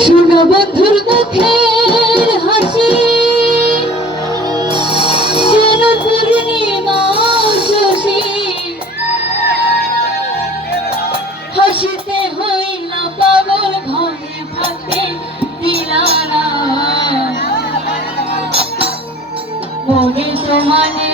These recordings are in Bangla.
শুনো বন্ধুর মুখে তোমার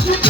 Thank you.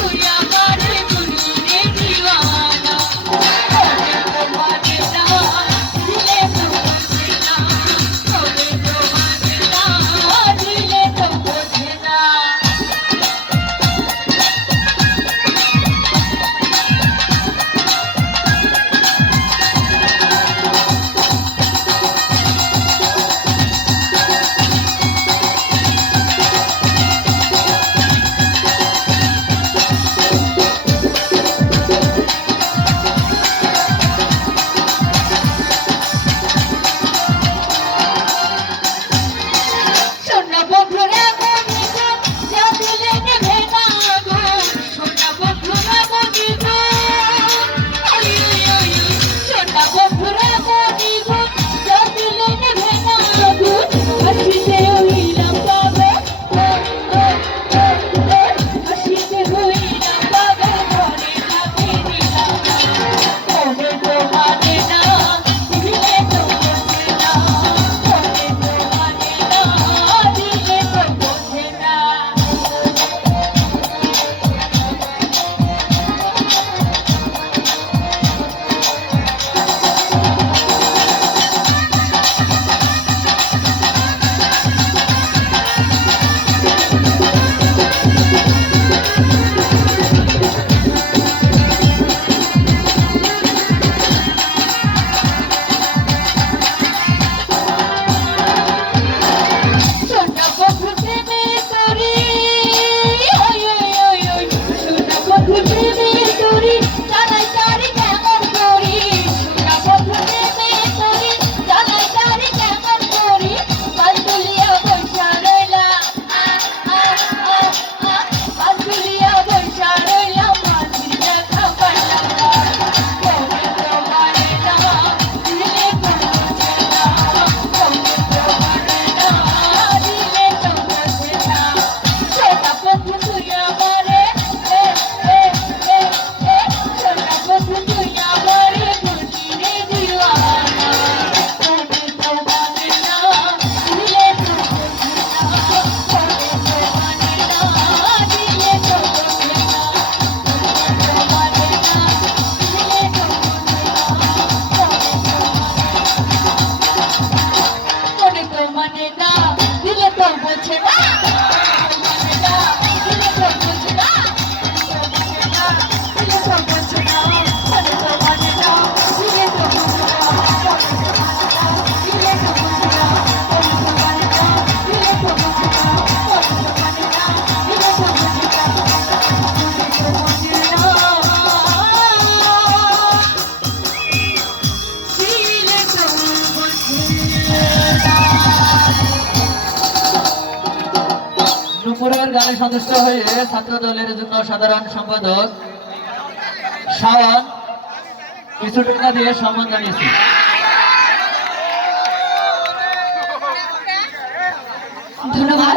পরিবার গানে সদস্য হয়ে ছাত্র দলের জন্য সাধারণ সম্পাদক সাওয়ান কিছু টাকা দিয়ে সম্মান জানিয়েছি। ধন্যবাদ।